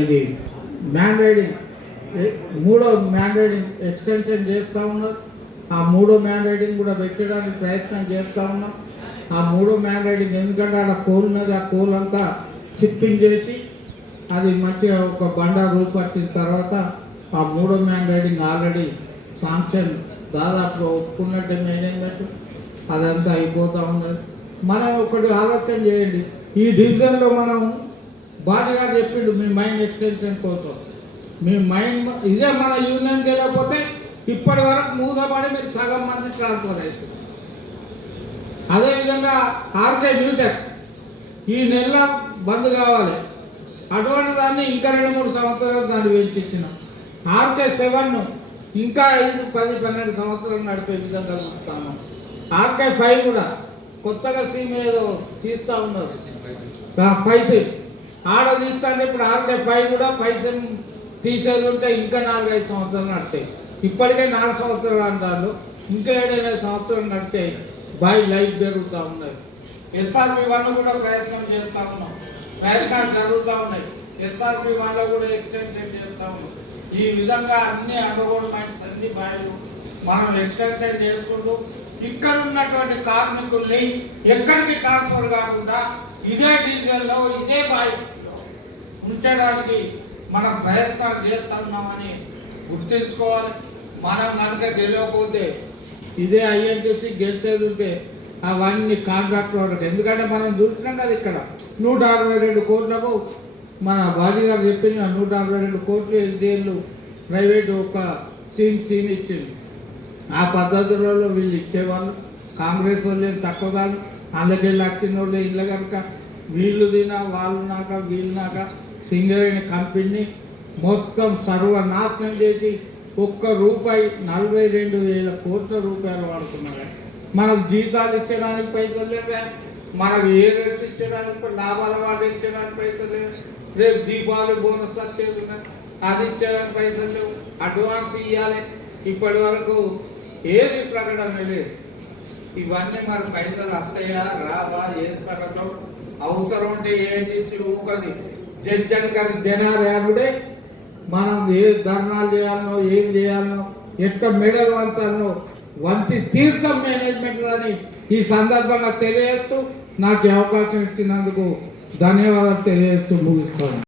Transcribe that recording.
ఇది man riding మూడో మ్యాండేటింగ్ extension చేస్తూ ఉన్నారు. ఆ మూడో మ్యాన్ రైడింగ్ కూడా పెట్టడానికి ప్రయత్నం చేస్తూ ఉన్నాం ఆ మూడో మ్యాన్ రైడింగ్ ఎందుకంటే ఆడ కోల్ ఉన్నది ఆ కోల్ అంతా షిప్పింగ్ చేసి అది మంచిగా ఒక బండ రూపొచ్చిన తర్వాత ఆ మూడో మ్యాన్ రైడింగ్ ఆల్రెడీ శాంక్షన్ దాదాపు ఒప్పుకున్నట్టే మేనేజ్మెంట్ అదంతా అయిపోతూ ఉన్నది. మనం ఒకటి ఆలోచన చేయండి. ఈ డివిజన్లో మనం బాగా చెప్పిండు మీ మైండ్ ఎక్స్టెన్షన్ కోసం. మీ మైండ్ ఇదే మన యూనియన్కి వెళ్ళకపోతే ఇప్పటి వరకు మూతపడి మీరు సగం మంది ట్రాన్స్ఫర్ అవుతుంది అదేవిధంగా ఆర్కే మ్యూటెక్ ఈ నెల బంద్ కావాలి. అటువంటి దాన్ని ఇంకా రెండు మూడు సంవత్సరాలు దాన్ని పెంచిచ్చినాం ఆర్కే సెవెన్ ఇంకా ఐదు పది పన్నెండు సంవత్సరాలు నడిపే విధంగా చూస్తాము. ఆర్కే ఫైవ్ కూడా కొత్తగా సీమ్ ఏదో తీస్తూ ఉన్నారు. పైసలు ఆడ తీస్తాంటే ఇప్పుడు ఆర్కే పై కూడా పైసలు తీసేది ఉంటే ఇంకా నాలుగైదు సంవత్సరాలు నడతాయి. ఇప్పటికే నాలుగు సంవత్సరాలు అంటారు ఇంకా ఏడైనా సంవత్సరాలు నడితే బాయ్ లైఫ్ పెరుగుతూ ఉన్నది. ఎస్ఆర్పి వన్ కూడా ప్రయత్నం చేస్తూ ఉన్నాం. ప్రయత్నాలు జరుగుతూ ఉన్నాయి. ఎస్ఆర్పి వన్లో కూడా ఎక్స్టెన్షన్ చేస్తూ ఉన్నాం ఈ విధంగా అన్ని అండర్గ్రౌండ్ మైన్స్ అన్ని బాయిలు మనం ఎక్స్టెన్షన్ చేసుకుంటూ ఇక్కడ ఉన్నటువంటి కార్మికుల్ని ఎక్కడికి ట్రాన్స్ఫర్ కాకుండా ఇదే డీజిల్లో ఇదే బాయ్ ఉంచడానికి మనం ప్రయత్నాలు చేస్తున్నామని గుర్తుంచుకోవాలి. మనం కనుక గెలవకపోతే ఇదే ఐఎన్టీసీ గెలిచేది ఉంటే అవన్నీ కాంట్రాక్ట్ వరకు ఎందుకంటే మనం చూస్తున్నాం కదా ఇక్కడ. నూట అరవై రెండు కోట్లకు మన బాజీ గారు చెప్పిన నూట అరవై రెండు కోట్లు ఎస్డిఎల్లు ప్రైవేటు ఒక సీన్ సీన్ ఇచ్చింది. ఆ పద్ధతులలో వీళ్ళు ఇచ్చేవాళ్ళు. కాంగ్రెస్ వాళ్ళు ఏం తక్కువ కాదు. అందుకే లక్కిన వాళ్ళు ఇళ్ళ కనుక వీళ్ళు తినా వాళ్ళు నాక వీళ్ళు నాక సింగరేణి కంపెనీ మొత్తం సర్వనాశనం చేసి ఒక్క రూపాయి నలభై రెండు వేల కోట్ల రూపాయలు వాడుతున్నారు. మనకు జీతాలు ఇచ్చడానికి పైసలు లేవే మనకు ఏ రేట్లు ఇచ్చడానికి లాభాల వాడు ఇచ్చడానికి పైసలు లేవు. రేపు దీపావళి బోనస్ వచ్చేది అది ఇచ్చడానికి పైసలు లేవు. అడ్వాన్స్ ఇవ్వాలి ఇప్పటి వరకు ఏది ప్రకటన లేదు. ఇవన్నీ మరి పైసలు వస్తాయా రావా ఏ సగటం అవసరం ఉంటే ఏం చేసి ఊకది జడ్జన్ గారి జనార్యాలుడే మనం ఏ ధర్నాలు చేయాలనో ఏం చేయాలనో ఎట్లా మెడల్ వంచాలనో వంచి తీర్థం మేనేజ్మెంట్ అని ఈ సందర్భంగా తెలియజేస్తూ నాకు అవకాశం ఇచ్చినందుకు ధన్యవాదాలు తెలియజేస్తూ ముగిస్తాను.